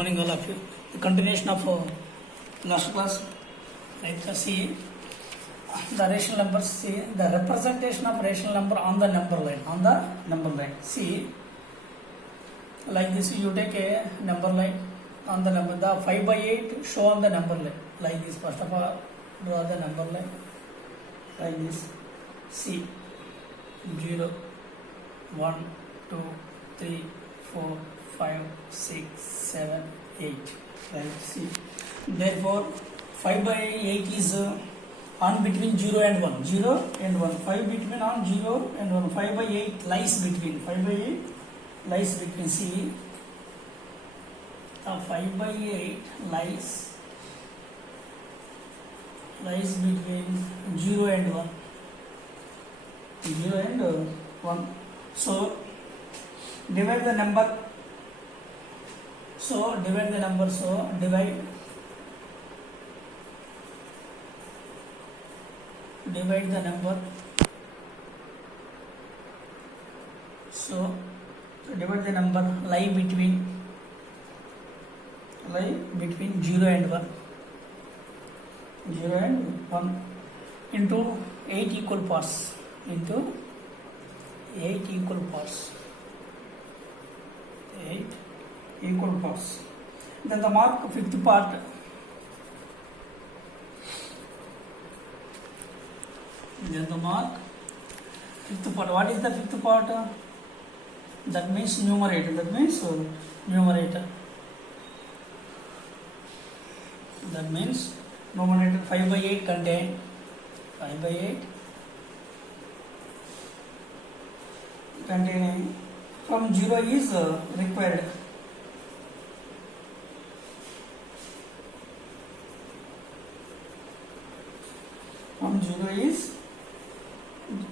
morning all of you. The continuation of last class. Right, see the rational numbers. See the representation of rational number on the number line. On the number line. See, like this, you take a number line on the number. The 5 by 8 show on the number line. Like this. First of all, draw the number line. Like this. See 0, 1, 2, 3, 4, 5, 6, 7, 8. Right. See. Therefore, 5 by 8 is on between 0 and 1. 0 and 1. 5 between on 0 and 1. 5 by 8 lies between. 5 by 8 lies between. See. 5 by 8 lies between 0 and 1. 0 and 1. So, divide the number. So, divide the number. So, divide the number. So, divide the number lie between 0 and 1. 0 and 1 into 8 equal parts. Into 8 equal parts. 8 equal parts. Then the mark fifth part. Then the mark fifth part. What is the fifth part? That means numerator. That means numerator. That means numerator 5 by 8 contain 5 by 8 containing from 0 is required. From 0 is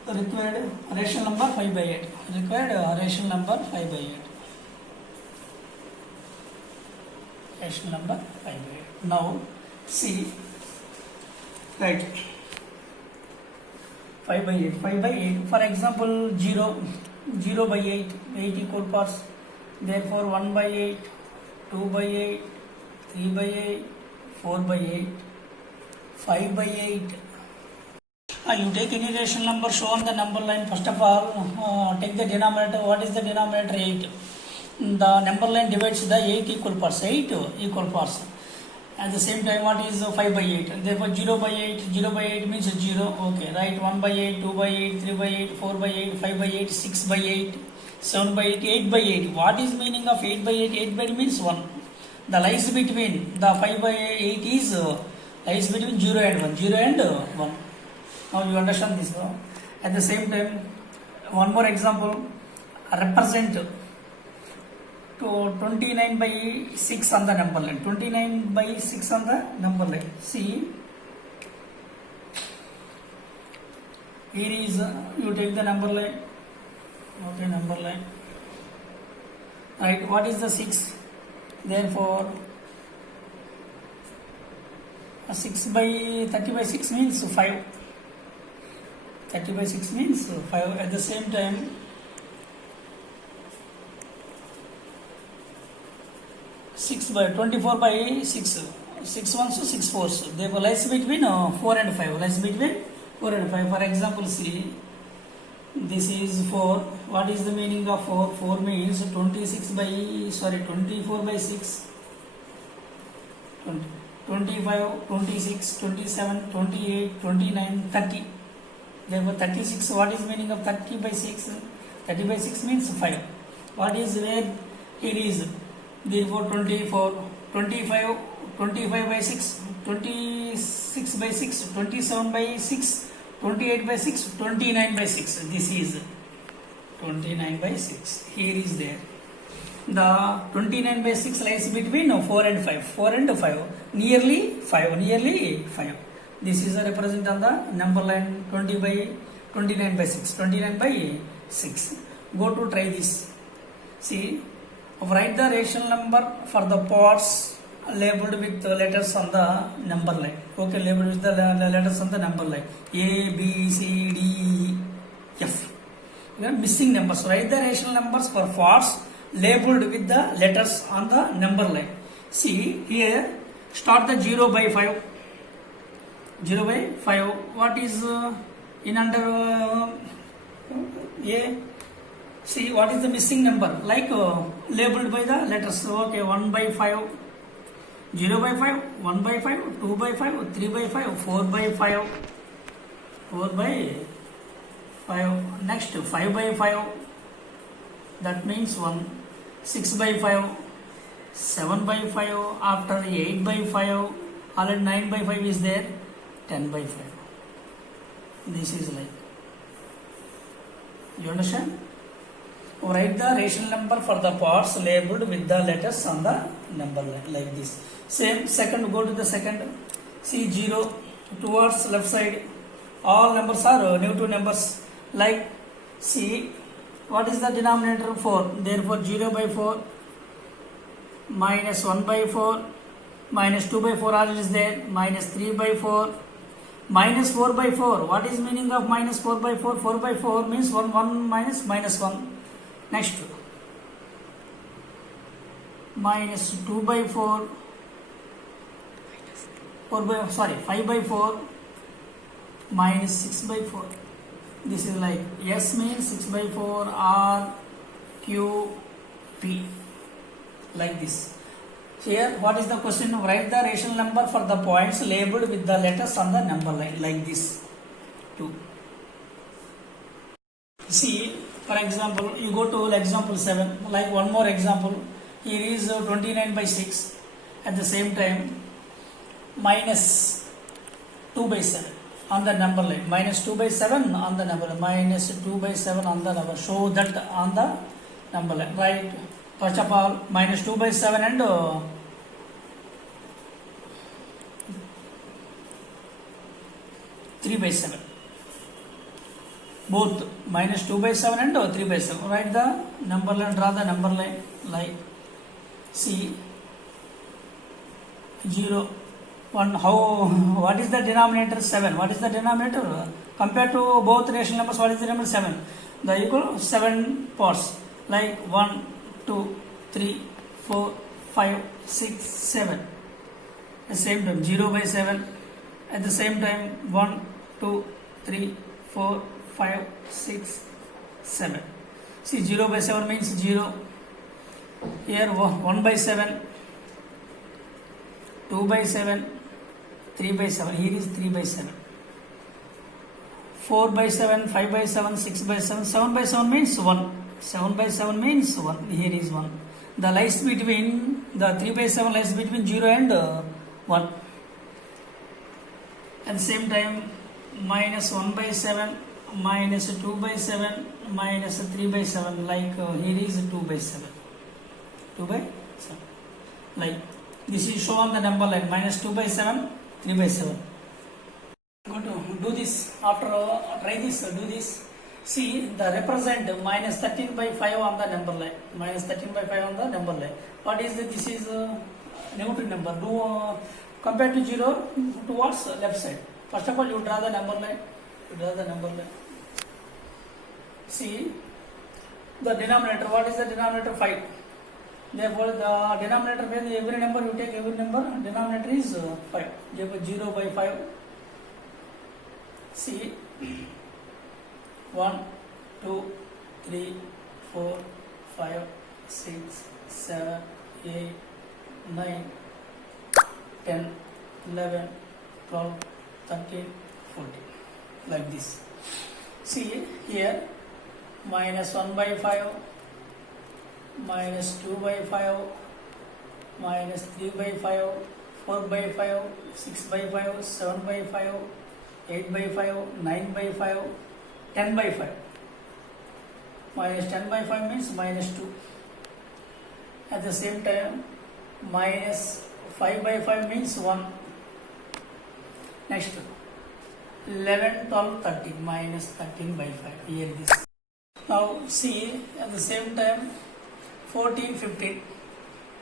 required rational number 5 by 8. Required rational number 5 by 8. Rational number 5 by 8. Now see, right, 5 by 8. 5 by 8. For example, 0 by 8. 8 equal parts. Therefore, 1 by 8, 2 by 8, 3 by 8, 4 by 8, 5 by 8. You take any rational number, show on the number line. First of all, take the denominator. What is the denominator? 8. The number line divides the 8 equal parts. 8 equal parts. At the same time, what is 5 by 8? Therefore, 0 by 8. 0 by 8 means 0. Okay, right. 1 by 8, 2 by 8, 3 by 8, 4 by 8, 5 by 8, 6 by 8, 7 by 8, 8 by 8. What is meaning of 8 by 8? 8 by 8 means 1. The lies between the 5 by 8 is lies between 0 and 1. 0 and 1. Now you understand this. At the same time, one more example. Represent to 29 by 6 on the number line. 29 by 6 on the number line. See, here is you take the number line. Okay, number line. Right. What is the 6? Therefore, 6 by 30 by 6 means 5. 30 by 6 means 5. At the same time, 6 by 24 by 6. 6 ones to 6 fours. Therefore, lies between 4 and 5. Lies between 4 and 5. For example, see, this is 4. What is the meaning of 4? 4 means 24 by 6. 20, 25, 26, 27, 28, 29, 30. Therefore, 36. What is meaning of 30 by 6? 30 by 6 means 5. What is where? Here is. Therefore, 24, 25, 25 by 6, 26 by 6, 27 by 6, 28 by 6, 29 by 6. This is 29 by 6. Here is there. The 29 by 6 lies between 4 and 5. 4 and 5. Nearly 5. Nearly 5. This is a represent on the number line 20 by 29 by 6. 29 by 6. Go to try this. See. Write the rational number for the parts labeled with letters on the number line. Okay, labeled with the letters on the number line. A, B, C, D, E, F. We are missing numbers. Write the rational numbers for parts labeled with the letters on the number line. See here, start the 0 by 5. 0 by 5. What is in under A? See what is the missing number? Like labeled by the letters. Okay, 1 by 5. 0 by 5, 1 by 5, 2 by 5, 3 by 5, 4 by 5. 4 by 5. Next 5 by 5. That means 1. 6 by 5. 7 by 5. After 8 by 5. Already 9 by 5 is there. 10 by 5. This is like. You understand? Write the rational number for the parts labeled with the letters on the number line like this. Same second, go to the second. See 0 towards left side. All numbers are negative numbers. Like see what is the denominator? 4. Therefore 0 by 4 minus 1 by 4 minus 2 by 4 all is there. Minus 3 by 4 minus 4 by 4. What is meaning of minus 4 by 4? 4 by 4 means 1 minus minus 1. Next minus 2 by 4 5 by 4 minus 6 by 4. This is like S means 6 by 4 R Q P like this. Here what is the question? Write the rational number for the points labeled with the letters on the number line like this. 2. See, for example, you go to example 7, like one more example. Here is 29 by 6. At the same time, minus 2 by 7 on the number line. Minus 2 by 7 on the number line. Minus 2 by 7 on the number. Show that on the number line. Right. First of all, minus 2 by 7 and 3 by 7. Both minus 2 by 7 and 3 by 7. Write the number line, draw the number line like see 0, 1. How? What is the denominator? 7. What is the denominator? Compared to both rational numbers, what is the number? 7. The equal 7 parts like 1, 2, 3, 4, 5, 6, 7. At the same time 0 by 7. At the same time 1, 2, 3, 4, 5, 6, 7. See 0 by 7 means 0. Here 1 by 7, 2 by 7, 3 by 7. Here is 3 by 7. 4 by 7, 5 by 7, 6 by 7. 7 by 7 means 1. 7 by 7 means 1. Here is 1. The lies between the 3 by 7 lies between 0 and 1. At the same time minus 1 by 7, minus 2 by 7, minus 3 by 7. Like here is 2 by 7. 2 by 7. Like this is shown on the number line. Minus 2 by 7, 3 by 7. Go to do this. After try this, do this. See the represent minus 13 by 5 on the number line. Minus 13 by 5 on the number line. What is this? This is negative number. Do compared to 0 towards left side. First of all, you draw the number line. You draw the number line. See the denominator. What is the denominator? 5. Therefore, the denominator, when every number you take every number, denominator is 5. Therefore, 0 by 5. See 1, 2, 3, 4, 5, 6, 7, 8, 9, 10, 11, 12, 13, 14. Like this. See here minus 1 by 5, minus 2 by 5, minus 3 by 5, 4 by 5, 6 by 5, 7 by 5, 8 by 5, 9 by 5, 10 by 5. Minus 10 by 5 means minus 2. At the same time minus 5 by 5 means 1. Next 11, 12, 13. Minus 13 by 5. Here this. Now see at the same time 14, 15.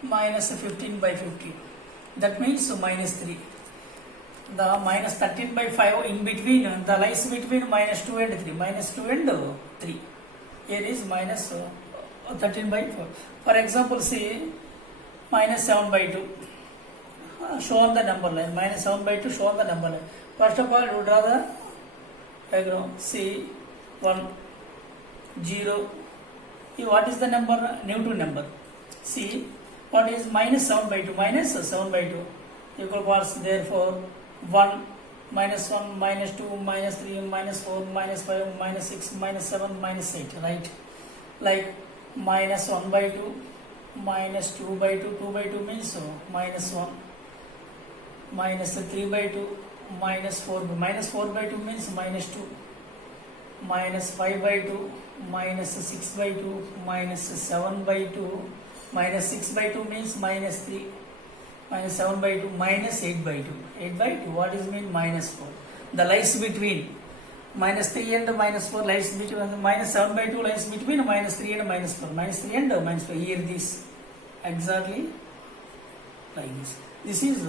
Minus 15 by 15. That means minus 3. The minus 13 by 5 in between, the lies between minus 2 and 3. Minus 2 and 3. Here is minus 13 by 4. For example, see minus 7 by 2. Show on the number line. Minus 7 by 2 show on the number line. First of all, you draw the diagram. See 1, 0. What is the number? Negative number. See what is minus 7 by 2? Minus 7 by 2 equal parts. Therefore 1, minus 1, minus 2, minus 3, minus 4, minus 5, minus 6, minus 7, minus 8. Right? Like minus 1 by 2, minus 2 by 2. 2 by 2 means minus 1. Minus 3 by 2, minus 4. Minus 4 by 2 means minus 2. Minus 5 by 2, minus 6 by 2, minus 7 by 2, minus 6 by 2 means minus 3, minus 7 by 2, minus 8 by 2. 8 by 2, what is mean? Minus 4. The lies between minus 3 and minus 4 lies between, minus 7 by 2 lies between minus 3 and minus 4. Minus 3 and minus 4. Here this exactly like this. This is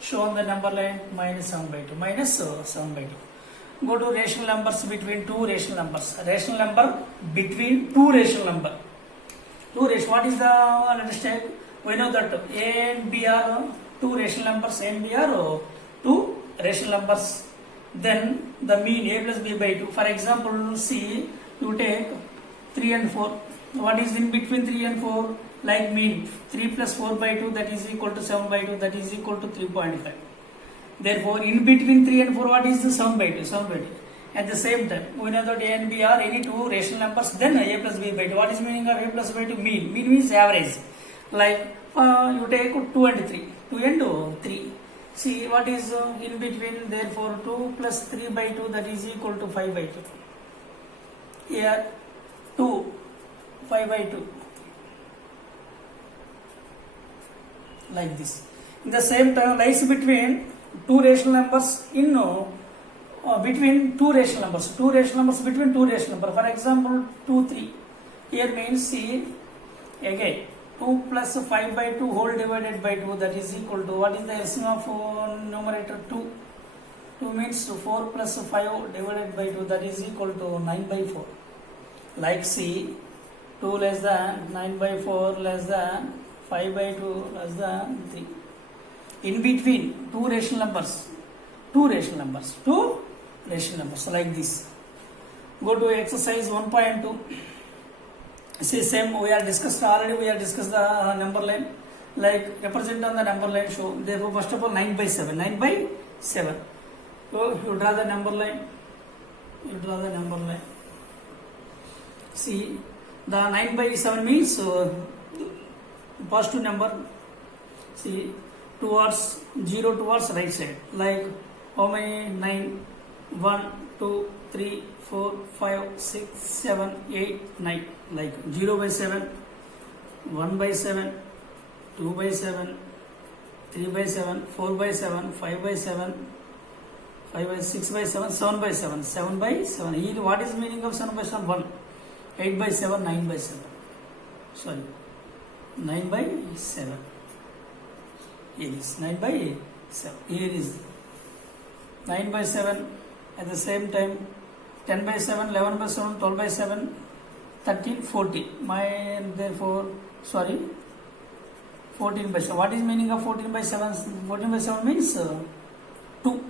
shown the number line minus 7 by 2. Minus 7 by 2. Go to rational numbers between two rational numbers. Rational number between two rational number. Two rational. What is the understand? We know that A and B are two rational numbers. A and B are two rational numbers. Then the mean A plus B by 2. For example, see you take 3 and 4. What is in between 3 and 4? Like mean 3 plus 4 by 2, that is equal to 7 by 2, that is equal to 3.5. Therefore, in between 3 and 4, what is the 7 by 2? 7 by 2. At the same time, we know that A and B are any two rational numbers, then A plus B by 2. What is meaning of A plus B by 2? Mean. Mean means average. Like you take 2 and 3. 2 and 3. See what is in between, therefore 2 plus 3 by 2, that is equal to 5 by 2. Here 2, 5 by 2. Like this. In the same time, lies between two rational numbers in between two rational numbers. Two rational numbers between two rational numbers. For example, 2, 3. Here means see again 2 plus 5 by 2 whole divided by 2, that is equal to, what is the LCM of numerator? 2. 2 means 4 plus 5 divided by 2, that is equal to 9 by 4. Like see 2 less than 9 by 4 less than 5 by 2 less than 3. In between two rational numbers, like this. Go to exercise 1.2. See same we are discussed the number line, like represent on the number line show. Therefore first of all 9 by 7. 9 by 7. So you draw the number line. See the 9 by 7 means positive number. See towards 0 towards right side. Like how many? 9. 1, 2, 3, 4, 5, 6, 7, 8, 9. Like 0 by 7, 1 by 7, 2 by 7, 3 by 7, 4 by 7, 5 by 7, 5 by 6 by 7, 7 by 7, 7 by 7. Here what is meaning of 7 by 7? 1. 8 by 7, 9 by 7. Sorry. 9 by 7. Here is 9 by 7. Here is 9 by 7. At the same time 10 by 7, 11 by 7, 12 by 7, 13, 14. Therefore 14 by 7. What is meaning of 14 by 7? 14 by 7 means 2.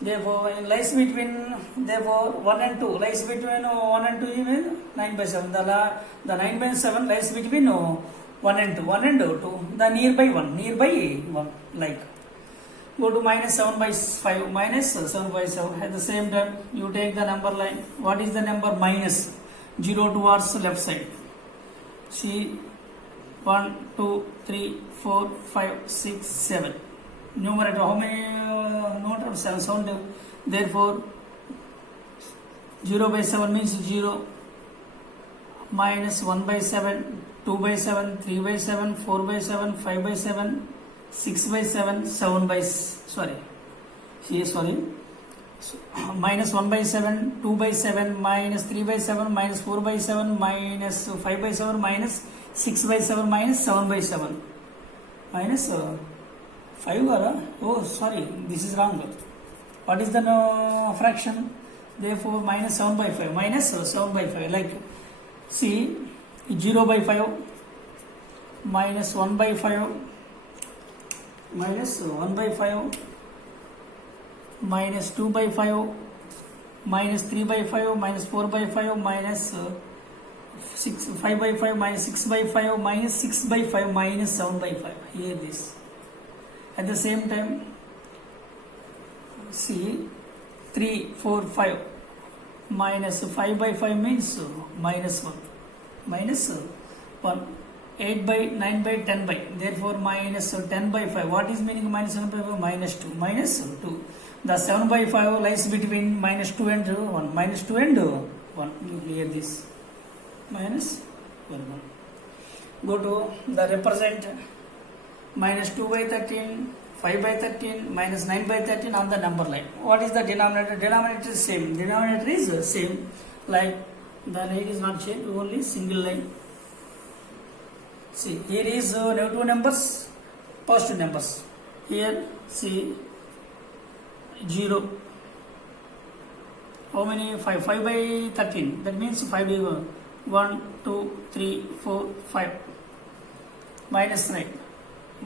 Therefore in lies between, therefore 1 and 2 lies between 1 and 2 is 9 by 7. The 9 by 7 lies between 1 and 2. 1 and 2. The nearby 1. Like go to minus 7 by 5. Minus 7 by 7. At the same time you take the number line. What is the number? Minus 0 towards left side. See 1, 2, 3, 4, 5, 6, 7. Numerator how many? Numerator 7. Therefore 0 by 7 means 0. Minus 1 by 7, 2 by 7, 3 by 7, 4 by 7, 5 by 7, 6 by 7, 7 by, minus 1 by 7, 2 by 7, minus 3 by 7, minus 4 by 7, minus 5 by 7, minus 6 by 7, minus 7 by 7. Minus 5 this is wrong. What is the fraction? Therefore minus 7 by 5. Minus 7 by 5. Like see 0 by 5. minus 1 by 5 minus 1 by 5 minus 2 by 5 minus 3 by 5 minus 4 by 5 minus 5 by 5 minus 6 by 5 minus 6 by 5 minus 7 by 5. Here this. At the same time, see 3, 4, 5 minus 5 by 5 means minus 1. Minus 1. 8 by 9 by 10 by. Therefore minus 10 by 5. What is meaning minus 7 by 5? Minus 2. Minus 2. The 7 by 5 lies between minus 2 and 1. Minus 2 and 1. Clear this. Minus 1. Go to the represent minus 2 by 13, 5 by 13, minus 9 by 13 on the number line. What is the denominator? Denominator is same. Denominator is same. Like the line is not changed, only single line. See, here is negative numbers, positive numbers. Here, see, 0. How many? 5. 5 by 13. That means 5 by 1, 2, 3, 4, 5. Minus 9.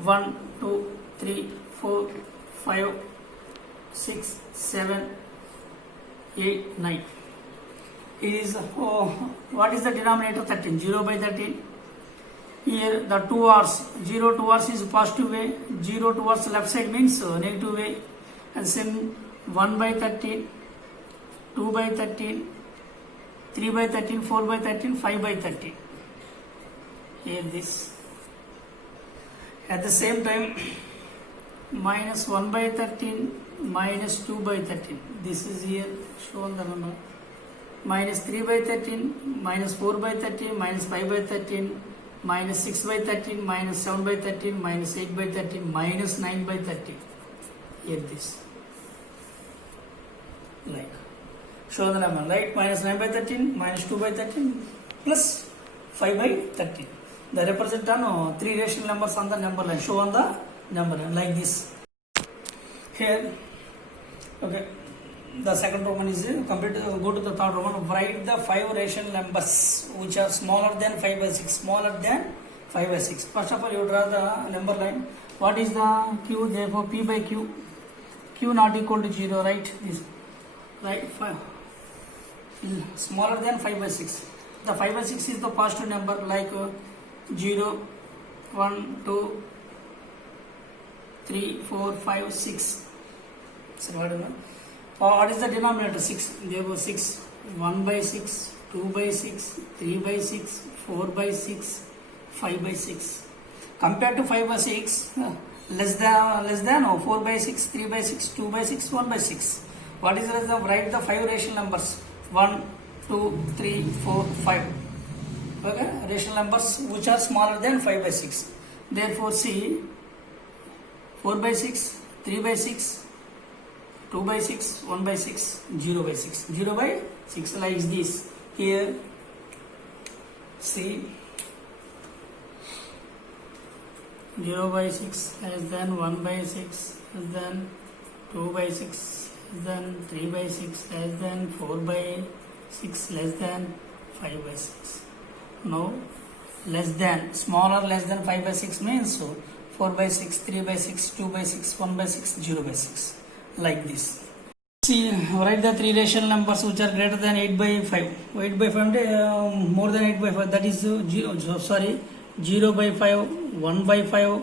1, 2, 3, 4, 5, 6, 7, 8, 9. It is, what is the denominator? 13. 0 by 13. Here the 2 R's, 0 towards is positive way, 0 towards left side means negative way, and same 1 by 13, 2 by 13, 3 by 13, 4 by 13, 5 by 13. Here this. At the same time, minus 1 by 13, minus 2 by 13. This is here shown the number. Minus 3 by 13, minus 4 by 13, minus 5 by 13, minus 6 by 13, minus 7 by 13, minus 8 by 13, minus 9 by 13. Here this. Like. Show the number, right? Minus 9 by 13, minus 2 by 13, plus 5 by 13. The represent on 3 rational numbers on the number line. Show on the number line, like this. Here, okay. The second Roman is complete. Go to the third Roman. Write the 5 rational numbers which are smaller than 5 by 6. Smaller than 5 by 6. First of all, you draw the number line. What is the Q? Therefore, P by Q. Q not equal to 0, right? This, right? 5. Smaller than 5 by 6. The 5 by 6 is the positive number, like 0, 1, 2, 3, 4, 5, 6. So, what is the denominator? 6. Therefore, 6. 1 by 6, 2 by 6, 3 by 6, 4 by 6, 5 by 6. Compared to 5 by 6, less than 4 by 6, 3 by 6, 2 by 6, 1 by 6. What is the result? Write the 5 rational numbers. 1, 2, 3, 4, 5. Okay? Rational numbers which are smaller than 5 by 6. Therefore, see 4 by 6, 3 by 6, 2 by 6, 1 by 6, 0 by 6. 0 by 6 like this. Here, see 0 by 6 less than 1 by 6 less than 2 by 6 less than 3 by 6 less than 4 by 6 less than 5 by 6. Now, less than, smaller less than 5 by 6 means 4 by 6, 3 by 6, 2 by 6, 1 by 6, 0 by 6. Like this. See, write the 3 rational numbers which are greater than 8 by 5. 8 by 5 more than 8 by 5, that is 0 by 5, 1 by 5,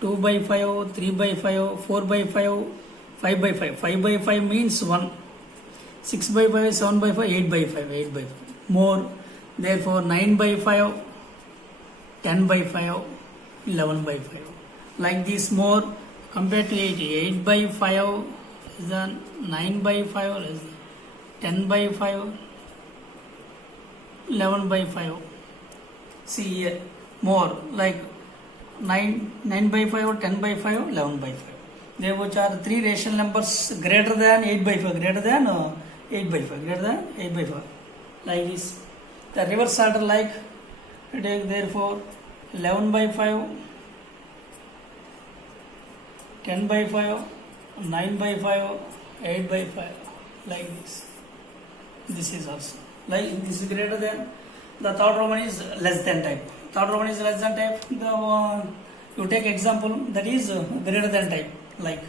2 by 5, 3 by 5, 4 by 5, 5 by 5. 5 by 5 means 1. 6 by 5, 7 by 5, 8 by 5, 8 by 5. More. Therefore, 9 by 5, 10 by 5, 11 by 5. Like this, more compared to 8. 8 by 5 less than 9 by 5 less than 10 by 5, 11 by 5. See here, more like 9 by 5, 10 by 5, 11 by 5. There which are 3 rational numbers greater than 8 by 5, greater than 8 by 5, greater than 8 by 5. Like this. The reverse order like, therefore 11 by 5, 10 by 5, 9 by 5, 8 by 5, like this. This is also like this is greater than. The third Roman is less than type. third one is less than type. You take example that is greater than type, like